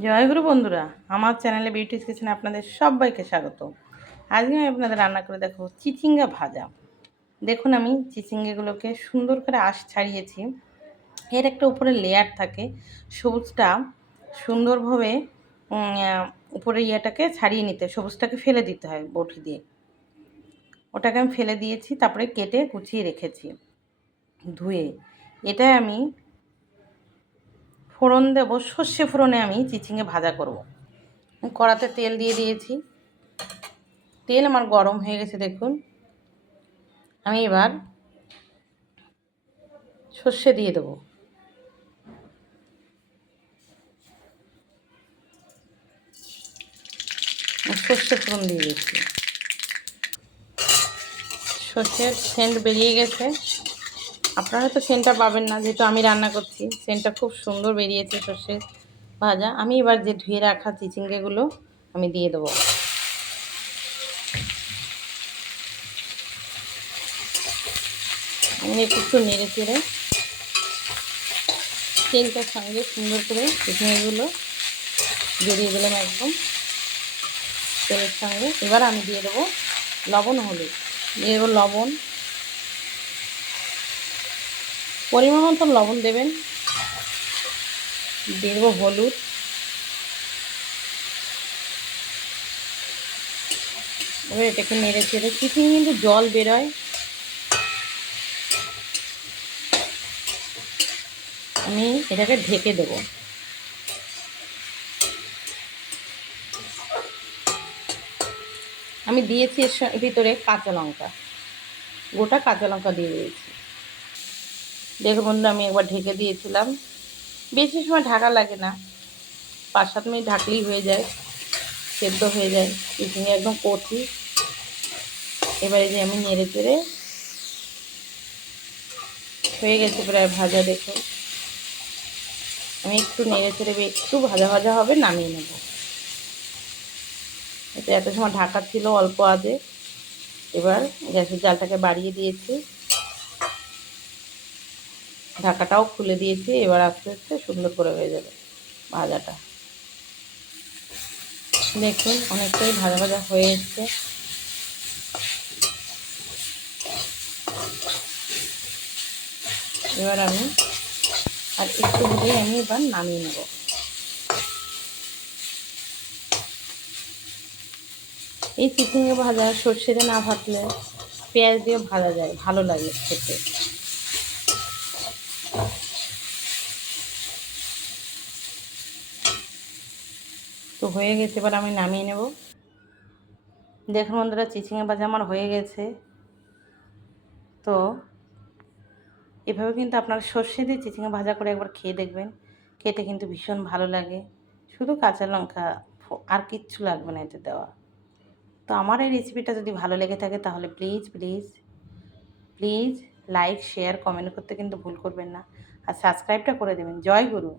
জয়গুরু বন্ধুরা, আমার চ্যানেলে বিউটিস কিচেনে আপনাদের সবাইকে স্বাগত। আজকে আমি আপনাদের রান্না করে দেখাবো চিচিঙ্গা ভাজা। দেখুন আমি চিচিঙ্গাগুলোকে সুন্দর করে আঁশ ছাড়িয়েছি। এর একটা উপরে লেয়ার থাকে, সবুজটা সুন্দরভাবে উপরে ইয়েটাকে ছাড়িয়ে নিতে, সবুজটাকে ফেলে দিতে হয় বটি দিয়ে। ওটাকে আমি ফেলে দিয়েছি, তারপরে কেটে কুচিয়ে রেখেছি ধুয়ে। এটাই আমি ফোড়ন দেবো, সর্ষে ফোড়নে আমি চিচিঙ্গা ভাজা করব। কড়াতে তেল দিয়ে দিয়েছি, তেল আমার গরম হয়ে গেছে। দেখুন আমি এবার সর্ষে দিয়ে দেবো। সর্ষে ফোড়ন দিয়ে দিচ্ছি। সর্ষের সেন্ট বেরিয়ে গেছে। আপনারা তো সেন্টটা পাবেন না, যেহেতু আমি রান্না করছি। সেন্টটা খুব সুন্দর বেরিয়েছে সর্ষে ভাজা। আমি এবার যে ধুয়ে রাখা চিচিঙ্গাগুলো আমি দিয়ে দেবো। আমি একটু নেড়ে চেড়ে তেলটার সঙ্গে সুন্দর করে চিচিঙ্গাগুলো জড়িয়ে দিলাম একদম তেলের সঙ্গে। এবার আমি দিয়ে দেবো লবণ, হলুদ দিয়ে দেবো। লবণ পরিমাণ মতো লবণ দেবেন। দিয়ে দেবো হলুদ। এবার এটাকে নেড়ে চেড়ে, চিচিঙ্গা কিন্তু জল বেরোয়, আমি এটাকে ঢেকে দেবো। আমি দিয়েছি এর ভিতরে কাঁচা লঙ্কা, গোটা কাঁচা লঙ্কা দিয়ে দিয়েছি। দেখো বন্ধু, আমি একবার ঢেকে দিয়েছিলাম। বেশি সময় ঢাকা লাগে না, 5-7 মিনিট ঢাকলেই হয়ে যায়, সেদ্ধ হয়ে যায় চিচিঙ্গা একদম কচি। এবারে যে আমি নেড়ে চেড়ে হয়ে গেছে প্রায় ভাজা। দেখুন আমি একটু নেড়ে চেড়ে একটু ভাজা ভাজা হবে, নামিয়ে নেব। এটা এত সময় ঢাকা ছিল অল্প আঁচে। এবার গ্যাসের জালটাকে বাড়িয়ে দিয়েছি, ঢাকাটাও খুলে দিয়েছি। এবার আস্তে আস্তে সুন্দর করে হয়ে যাবে ভাজাটা। দেখুন অনেকটাই ভাজা ভাজা হয়ে এসছে। এবার আমি আর একটু হলেই আমি এবার নামিয়ে নেব। এই চিচিঙ্গা ভাজা সর্ষে দিয়ে না ভাজলে পেঁয়াজ দিয়ে ভাজা যায়, ভালো লাগে খেতে। তো হয়ে গেছে, এবার আমি নামিয়ে নেব। দেখুন বন্ধুরা, চিচিঙ্গা ভাজা আমার হয়ে গেছে। তো এভাবে কিন্তু আপনারা সর্ষে দিয়ে চিচিঙ্গা ভাজা করে একবার খেয়ে দেখবেন, খেতে কিন্তু ভীষণ ভালো লাগে। শুধু কাঁচা লঙ্কা, আর কিচ্ছু লাগবে না এতে দেওয়া। তো আমার এই রেসিপিটা যদি ভালো লেগে থাকে তাহলে please please please like, share, comment করতে কিন্তু ভুল করবেন না। আর সাবস্ক্রাইবটা করে দেবেন। জয় গুরু।